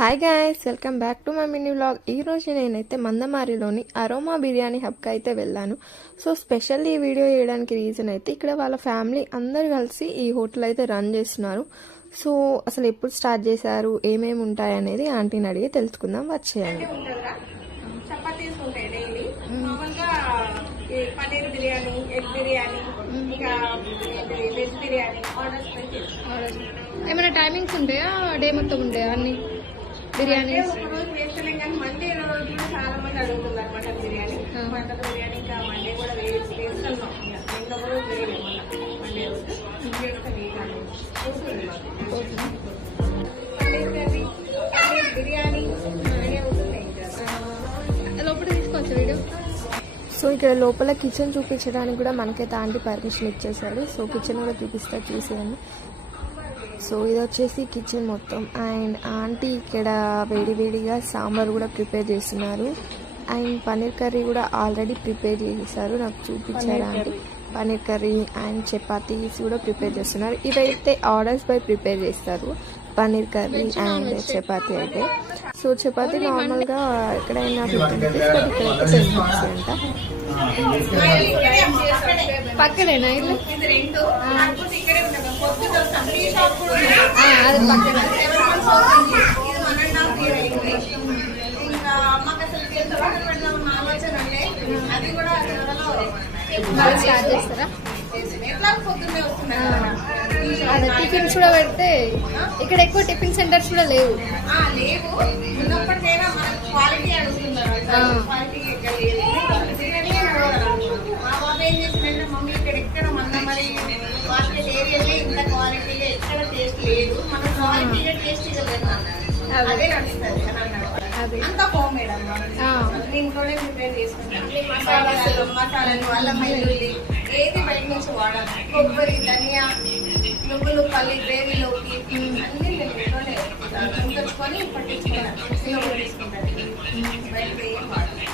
Hi guys, welcome back to my mini vlog. ఈ రోజు నేనైతే మందమారిలోని అరోమా బిర్యానీ హబ్కి అయితే వెళ్ళాను. సో స్పెషల్ ఈ వీడియో చేయడానికి రీజన్ అయితే ఇక్కడ వాళ్ళ ఫ్యామిలీ అందరు కలిసి ఈ హోటల్ అయితే రన్ చేస్తున్నారు. సో అసలు ఎప్పుడు స్టార్ట్ చేశారు, ఏమేమి ఉంటాయి అనేది ఆంటీని అడిగి తెలుసుకుందాం. వచ్చేయండి. చపాతీస్ ఉంటాయి డైలీ. మామూలుగా పన్నీర్ బిర్యానీ, ఎగ్ బిర్యానీ, ఇంకా వెజ్ బిర్యానీ ఆర్డర్స్ ఏమైనా టైమింగ్స్ ఉంటాయా, డే మొత్తం ఉంటాయా అన్ని బిర్యానీ? ఒక రోజు వేస్తలేం కానీ మండే రోజు చాలా మంది అడుగుతున్నారు మటన్ బిర్యానీ. మటన్ బిర్యానీ ఇంకా మండే కూడా వేస్తున్నాం. ఇంకా రోజు వేయలేదు మళ్ళీ మండే రోజు పన్నీర్ కర్రీ, పన్నీర్ బిర్యానీ అనే అవుతున్నాయి. ఇంకా లోపల తీసుకోవచ్చు వీడియో. సో ఇక్కడ లోపల కిచెన్ చూపించడానికి కూడా మనకైతే ఆంటీ పర్మిషన్ ఇచ్చేసాడు. సో కిచెన్ కూడా చూపిస్తా, చూసేయండి. సో ఇది వచ్చేసి కిచెన్ మొత్తం. అండ్ ఆంటీ ఇక్కడ వేడివేడిగా సాంబార్ కూడా ప్రిపేర్ చేస్తున్నారు. అండ్ పన్నీర్ కర్రీ కూడా ఆల్రెడీ ప్రిపేర్ చేశారు, నాకు చూపించారు aunty. Paneer curry and chapatis కూడా ప్రిపేర్ చేస్తున్నారు. ఇవైతే ఆర్డర్స్ బై ప్రిపేర్ చేస్తారు, పన్నీర్ కర్రీ అండ్ చపాతీ అయితే. సో చపాతీ నార్మల్గా ఎక్కడైనా 15 రూపీస్, బట్ ఇక్కడైతే 10 రూపీస్ అంట. పక్కనేనా ఇల్లు? అది పక్కన. స్టార్ట్ చేస్తారా? అదే టిఫిన్స్ కూడా పెడితే ఇక్కడ ఎక్కువ టిఫిన్ సెంటర్స్ కూడా లేవు. ఉన్నప్పటికైనా మనకు క్వాలిటీ అడుగుతున్నారు. ఏం చేసిందంటే మమ్మీ ఇక్కడ ఎక్కడ మందమరి మార్కెట్ ఏరియాలో ఇంత క్వాలిటీగా ఎక్కడ టేస్ట్ లేదు, మన క్వాలిటీగా టేస్టీగా పెడతాను, అదే నడుస్తుంది అని అన్నాడు. అంతా హోమ్ మేడ్ అమ్మా, ఇంట్లోనే ప్రిపేర్ చేసుకుంటాను. మసాలాలు, అల్లం వెల్లుల్లి ఏది బయట నుంచి వాడాలి. కొబ్బరి, ధనియా, నువ్వులు, పల్లి గ్రేవీలోకి అన్ని నేను ఇంట్లోనే తీసుకొని పట్టించుకున్నాను. బయట ఏం వాడాలి.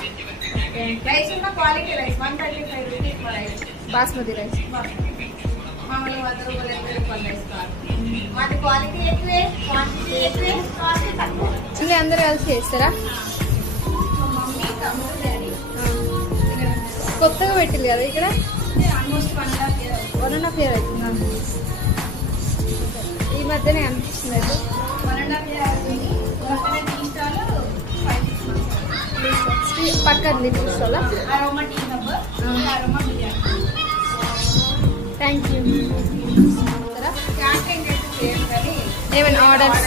రైస్ ఉన్న quality rice 135 rupees rice, basmati rice. మామూలుగా 100 రూపాయలు 80 రూపాయలు రైస్ కాదు. వాటి క్వాలిటీ ఎక్కువే, క్వాంటిటీ ఎక్కువే, క్వాలిటీ తక్కువ. ఇంకా అందరు కలిసి చేస్తారా? మమ్మీ, తమ్ముడు, డాడీ. కొత్తగా పెట్టింది కదా ఇక్కడ? ఆల్మోస్ట్ 1.5 year అవుతుందా? ఈ మధ్యనే అనిపిస్తుంది అది. 1.5 year అవుతుంది. పక్కనే టీ స్టాల్ 5-6 months. పక్కన తీసుకోవాలా? Aroma tea hub, aroma biryani. Thank you. Canteen చేయండి కానీ ఏమైనా ఆర్డర్స్?